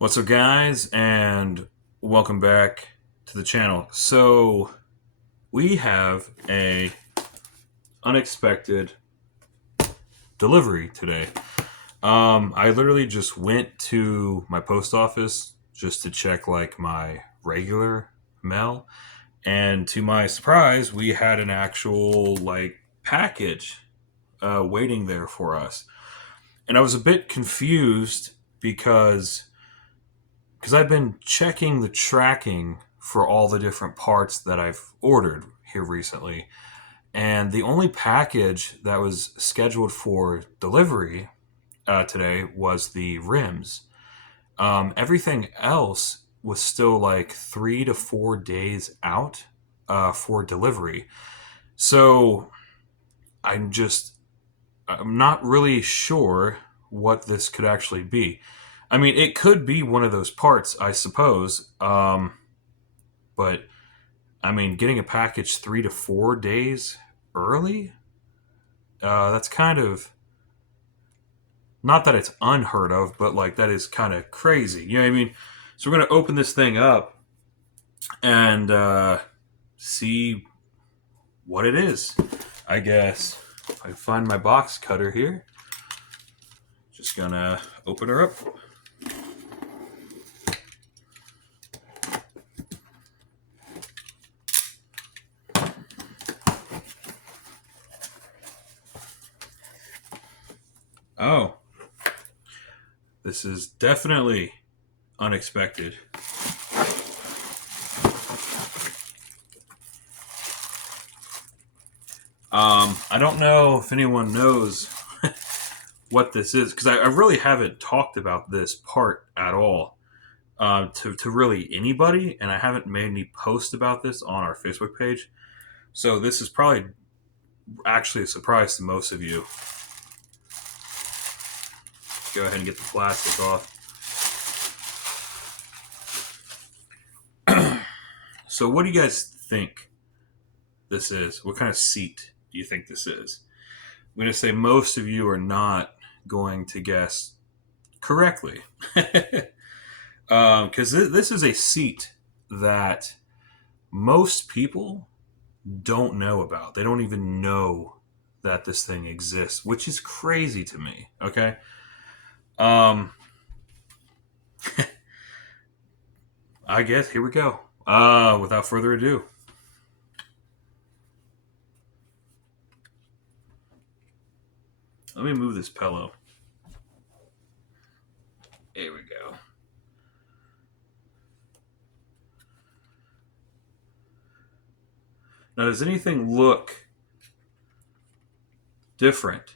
What's up, guys, and welcome back to the channel. So we have a unexpected delivery today. I literally just went to my post office just to check like my regular mail, and to my surprise, we had an actual like package waiting there for us, and I was a bit confused because I've been checking the tracking for all the different parts that I've ordered here recently. And the only package that was scheduled for delivery today was the rims. Everything else was still like 3 to 4 days out for delivery. So I'm just, I'm not really sure what this could actually be. I mean, it could be one of those parts, I suppose. But I mean, getting a package 3 to 4 days early, that's kind of not that it's unheard of, but like that is kind of crazy. You know what I mean? So we're gonna open this thing up and see what it is. I guess if I find my box cutter here, just gonna open her up. Oh, this is definitely unexpected. I don't know if anyone knows what this is because I really haven't talked about this part at all to really anybody, and I haven't made any post about this on our Facebook page. So this is probably actually a surprise to most of you. Go ahead and get the plastic off. So what do you guys think this is? What kind of seat do you think this is? I'm going to say most of you are not going to guess correctly. Because this is a seat that most people don't know about. They don't even know that this thing exists, which is crazy to me. Okay. Um, I guess here we go. Without further ado, let me move this pillow. There we go. Now, does anything look different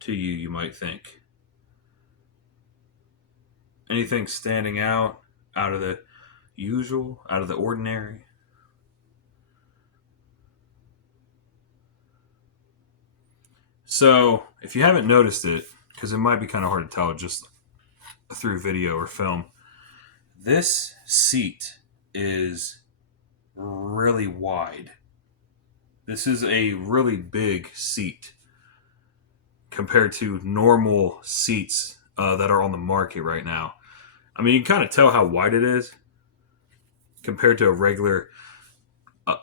to you? You might think anything standing out of the usual, out of the ordinary. So, if you haven't noticed it, because it might be kind of hard to tell just through video or film, this seat is really wide. This is a really big seat compared to normal seats that are on the market right now. I mean, you can kind of tell how wide it is compared to a regular,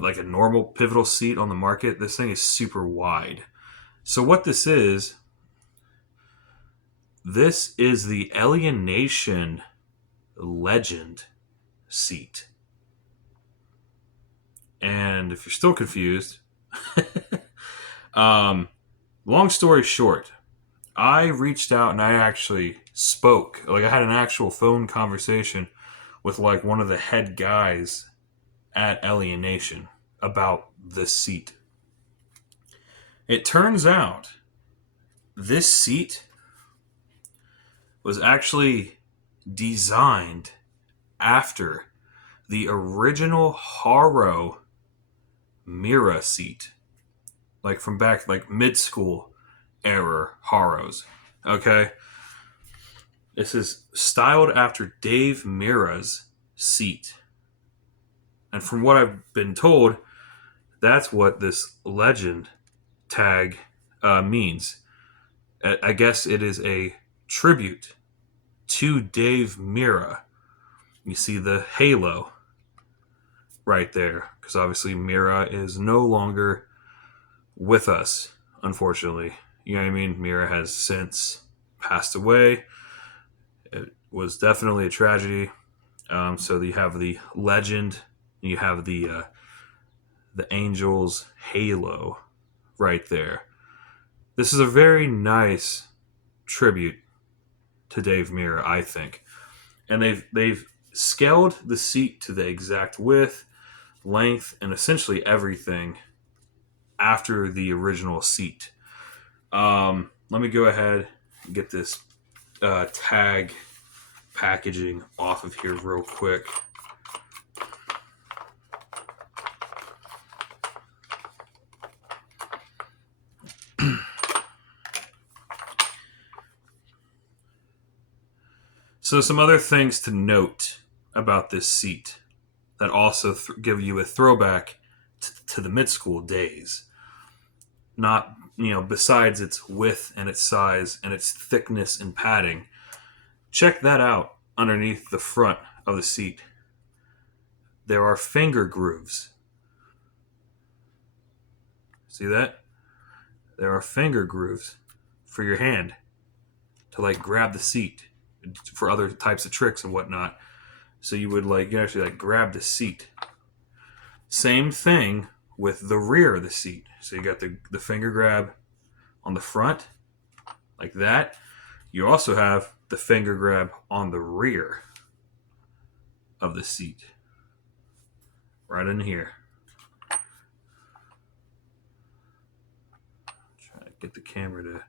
like a normal pivotal seat on the market. This thing is super wide. So, what this is the Alienation Legend seat. And if you're still confused, long story short, I reached out and I actually spoke. Like, I had an actual phone conversation with like one of the head guys at Alienation about this seat. It turns out this seat was actually designed after the original Haro Mira seat, like from back like mid school era Haros. Okay, this is styled after Dave Mira's seat, and from what I've been told, that's what this legend tag means. I guess it is a tribute to Dave Mira. You see the halo right there, because obviously Mira is no longer with us, unfortunately. You know what I mean? Mira has since passed away. It was definitely a tragedy. So you have the legend, you have the angel's halo right there. This is a very nice tribute to Dave Mira, I think. And they've scaled the seat to the exact width, length, and essentially everything after the original seat. Let me go ahead and get this tag packaging off of here real quick. So some other things to note about this seat that also give you a throwback to the mid-school days. Not, besides its width and its size and its thickness and padding, check that out underneath the front of the seat. There are finger grooves. See that? There are finger grooves for your hand to grab the seat for other types of tricks and whatnot. So you would you actually grab the seat. Same thing with the rear of the seat. So you got the finger grab on the front, like that. You also have the finger grab on the rear of the seat. Right in here. Try to get the camera to...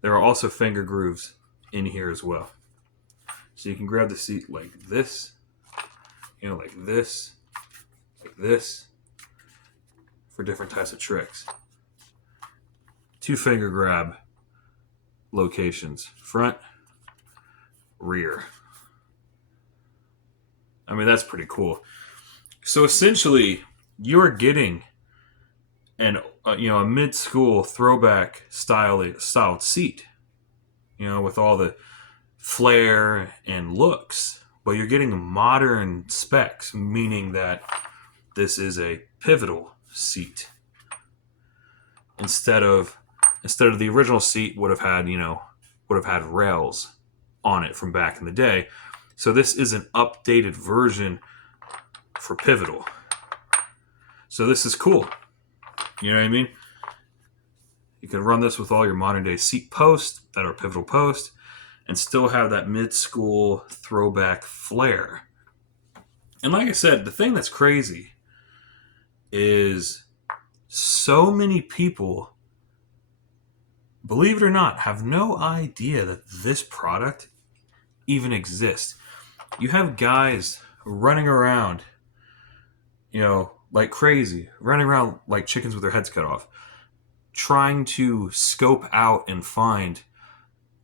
There are also finger grooves in here as well. So you can grab the seat like this, like this, like this, for different types of tricks. 2 finger grab locations. Front, rear. I mean, that's pretty cool. So essentially, you're getting a mid-school throwback styled seat, with all the flair and looks, but you're getting modern specs, meaning that this is a pivotal seat instead of the original seat would have had rails on it from back in the day. So this is an updated version for pivotal. So this is cool. You know what I mean? You can run this with all your modern day seat posts that are pivotal posts and still have that mid-school throwback flair. And like I said, the thing that's crazy is so many people, believe it or not, have no idea that this product even exists. You have guys running around, like crazy, running around like chickens with their heads cut off, trying to scope out and find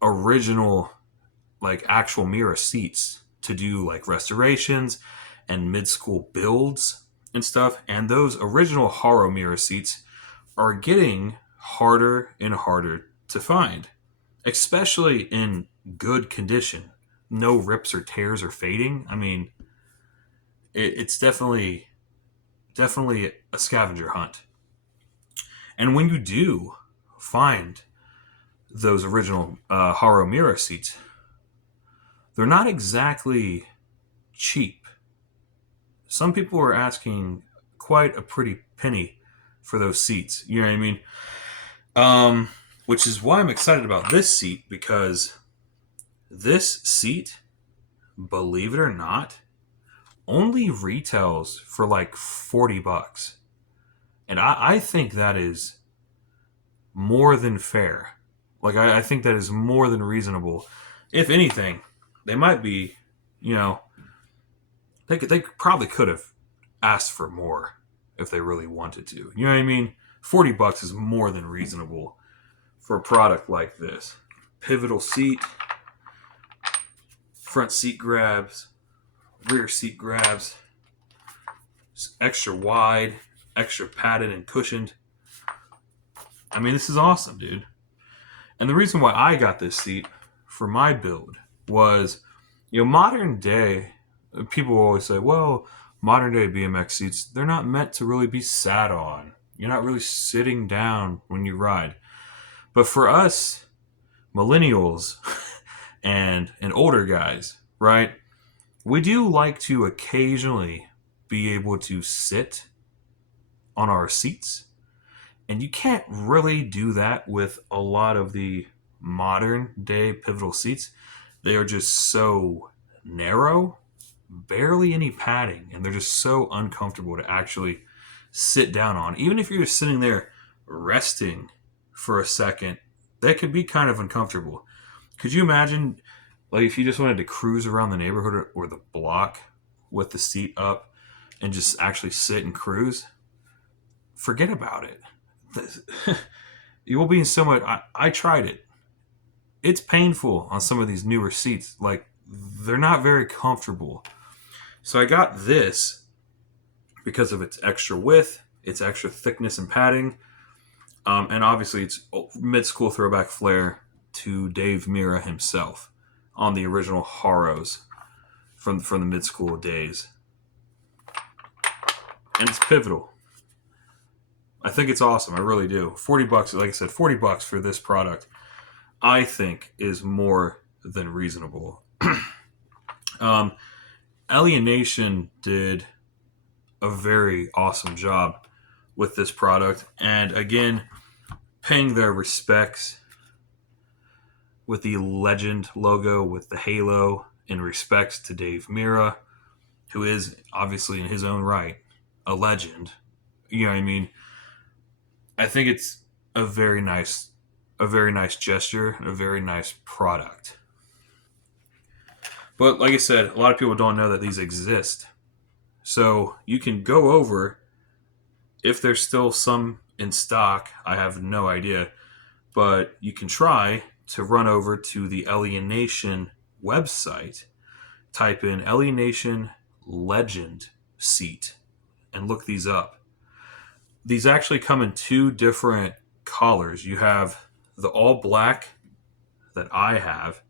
original, actual Mira seats to do restorations and mid-school builds and stuff. And those original Haro Mira seats are getting harder and harder to find, especially in good condition. No rips or tears or fading. I mean, it's definitely a scavenger hunt. And when you do find those original Haro Mira seats, they're not exactly cheap. Some people are asking quite a pretty penny for those seats. You know what I mean? Which is why I'm excited about this seat, because this seat, believe it or not, only retails for $40. And I think that is more than fair. I think that is more than reasonable. If anything, they might be, they probably could have asked for more if they really wanted to. You know what I mean? $40 is more than reasonable for a product like this. Pivotal seat, front seat grabs, rear seat grabs, it's extra wide, extra padded and cushioned. I mean, this is awesome, dude. And the reason why I got this seat for my build was, modern day, people always say, well, modern day BMX seats, they're not meant to really be sat on. You're not really sitting down when you ride. But for us, millennials and older guys, right? We do like to occasionally be able to sit on our seats. And you can't really do that with a lot of the modern day pivotal seats. They are just so narrow, barely any padding, and they're just so uncomfortable to actually sit down on. Even if you're just sitting there resting for a second, that could be kind of uncomfortable. Could you imagine, like, if you just wanted to cruise around the neighborhood or the block with the seat up and just actually sit and cruise? Forget about it. You will be in so much. I tried it. It's painful on some of these newer seats. Like, they're not very comfortable. So I got this because of its extra width, its extra thickness and padding, and obviously it's mid-school throwback flair to Dave Mira himself on the original Haros from the mid-school days. And it's pivotal. I think it's awesome. I really do. $40, like I said, $40 for this product, I think, is more than reasonable. Alienation did a very awesome job with this product, and again, paying their respects with the Legend logo, with the halo, in respects to Dave Mira, who is obviously in his own right a legend. You know what I mean? I think it's a very nice gesture, a very nice product. But like I said, a lot of people don't know that these exist. So you can go over, if there's still some in stock, I have no idea, but you can try to run over to the Alienation website, type in Alienation Legend seat, and look these up. These actually come in two different colors. You have the all black that I have.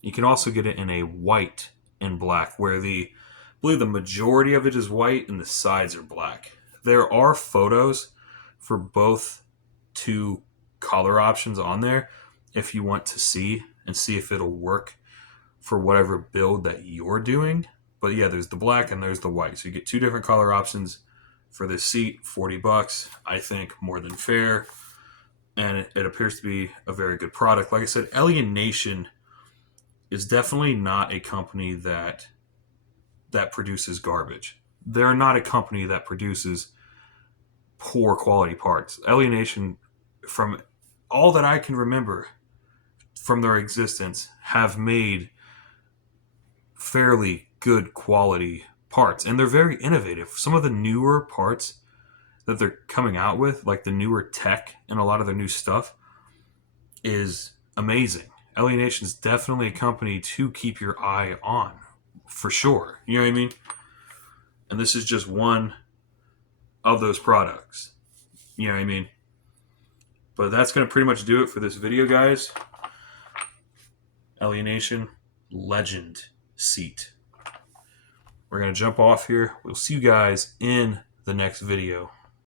You can also get it in a white and black, where I believe the majority of it is white and the sides are black. There are photos for both two color options on there if you want to see if it'll work for whatever build that you're doing. But yeah, there's the black and there's the white. So you get two different color options for this seat. $40, I think, more than fair. And it appears to be a very good product. Like I said, Alienation is definitely not a company that produces garbage. They're not a company that produces poor quality parts. Alienation, from all that I can remember from their existence, have made fairly good quality parts, and they're very innovative. Some of the newer parts that they're coming out with, like the newer tech and a lot of their new stuff, is amazing. Alienation is definitely a company to keep your eye on, for sure. You know what I mean? And this is just one of those products. You know what I mean? But that's going to pretty much do it for this video, guys. Alienation Legend seat. We're going to jump off here. We'll see you guys in the next video.